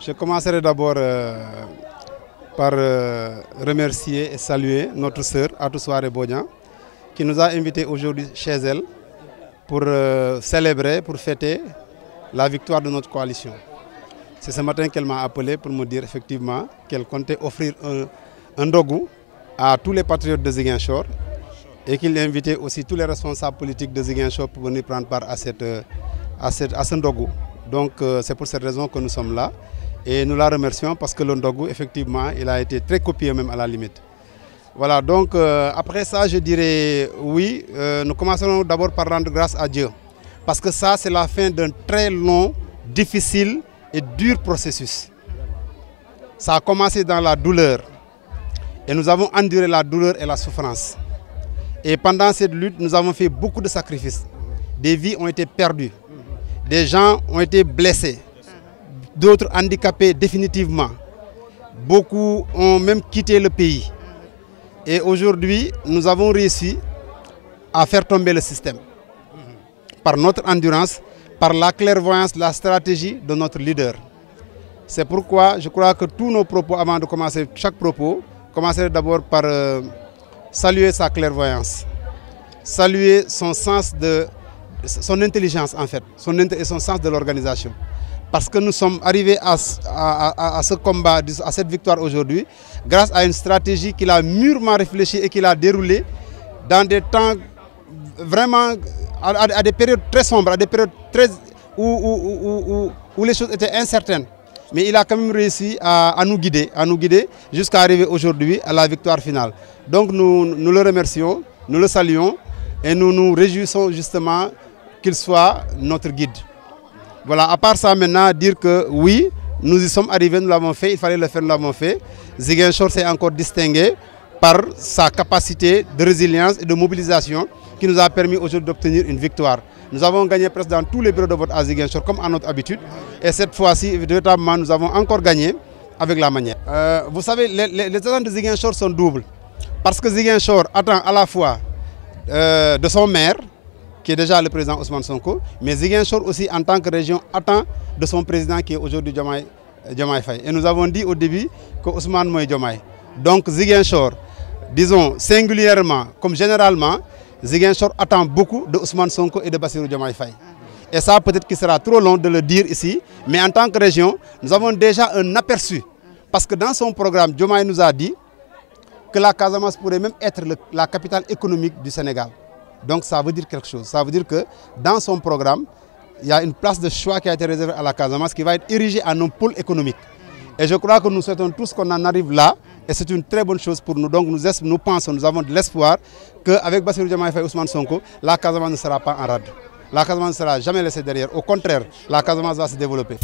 Je commencerai d'abord par remercier et saluer notre sœur Atou Souare Bodian qui nous a invités aujourd'hui chez elle pour célébrer, pour fêter la victoire de notre coalition. C'est ce matin qu'elle m'a appelé pour me dire effectivement qu'elle comptait offrir un ndogu à tous les patriotes de Ziguinchor et qu'il invitait aussi tous les responsables politiques de Ziguinchor pour venir prendre part à ce ndogu. Donc c'est pour cette raison que nous sommes là et nous la remercions parce que le ndogu, effectivement, il a été très copié même à la limite. Voilà, donc après ça, je dirais oui, nous commencerons d'abord par rendre grâce à Dieu. Parce que ça, c'est la fin d'un très long, difficile et dur processus. Ça a commencé dans la douleur et nous avons enduré la douleur et la souffrance. Et pendant cette lutte, nous avons fait beaucoup de sacrifices. Des vies ont été perdues, des gens ont été blessés, d'autres handicapés définitivement. Beaucoup ont même quitté le pays. Et aujourd'hui, nous avons réussi à faire tomber le système par notre endurance, par la clairvoyance, la stratégie de notre leader. C'est pourquoi je crois que tous nos propos, avant de commencer chaque propos, commencer d'abord par saluer sa clairvoyance, saluer son sens de son intelligence en fait, et son sens de l'organisation. Parce que nous sommes arrivés à ce combat, à cette victoire aujourd'hui, grâce à une stratégie qu'il a mûrement réfléchie et qu'il a déroulée dans des temps vraiment, à des périodes très sombres, à des périodes où les choses étaient incertaines. Mais il a quand même réussi à nous guider jusqu'à arriver aujourd'hui à la victoire finale. Donc nous le remercions, nous le saluons et nous nous réjouissons justement qu'il soit notre guide. Voilà, à part ça maintenant, dire que oui, nous y sommes arrivés, nous l'avons fait, il fallait le faire, nous l'avons fait. Ziguinchor s'est encore distingué par sa capacité de résilience et de mobilisation qui nous a permis aujourd'hui d'obtenir une victoire. Nous avons gagné presque dans tous les bureaux de vote à Ziguinchor comme à notre habitude. Et cette fois-ci, véritablement, nous avons encore gagné avec la manière. Vous savez, les attentes de Ziguinchor sont doubles. Parce que Ziguinchor attend à la fois de son maire, qui est déjà le président Ousmane Sonko, mais Ziguinchor aussi en tant que région attend de son président qui est aujourd'hui Diomaye Faye. Et nous avons dit au début que Ousmane Moy Diomaye. Donc Ziguinchor, disons singulièrement comme généralement, Ziguinchor attend beaucoup de Ousmane Sonko et de Bassirou Diomaye Faye. Et ça peut-être qu'il sera trop long de le dire ici, mais en tant que région, nous avons déjà un aperçu. Parce que dans son programme, Diomaye nous a dit que la Casamance pourrait même être la capitale économique du Sénégal. Donc ça veut dire quelque chose. Ça veut dire que dans son programme, il y a une place de choix qui a été réservée à la Casamance qui va être érigée en un pôle économique. Et je crois que nous souhaitons tous qu'on en arrive là. Et c'est une très bonne chose pour nous. Donc nous pensons, nous avons de l'espoir qu'avec Bassirou Diomaye Faye et Ousmane Sonko, la Casamance ne sera pas en rade. La Casamance ne sera jamais laissée derrière. Au contraire, la Casamance va se développer.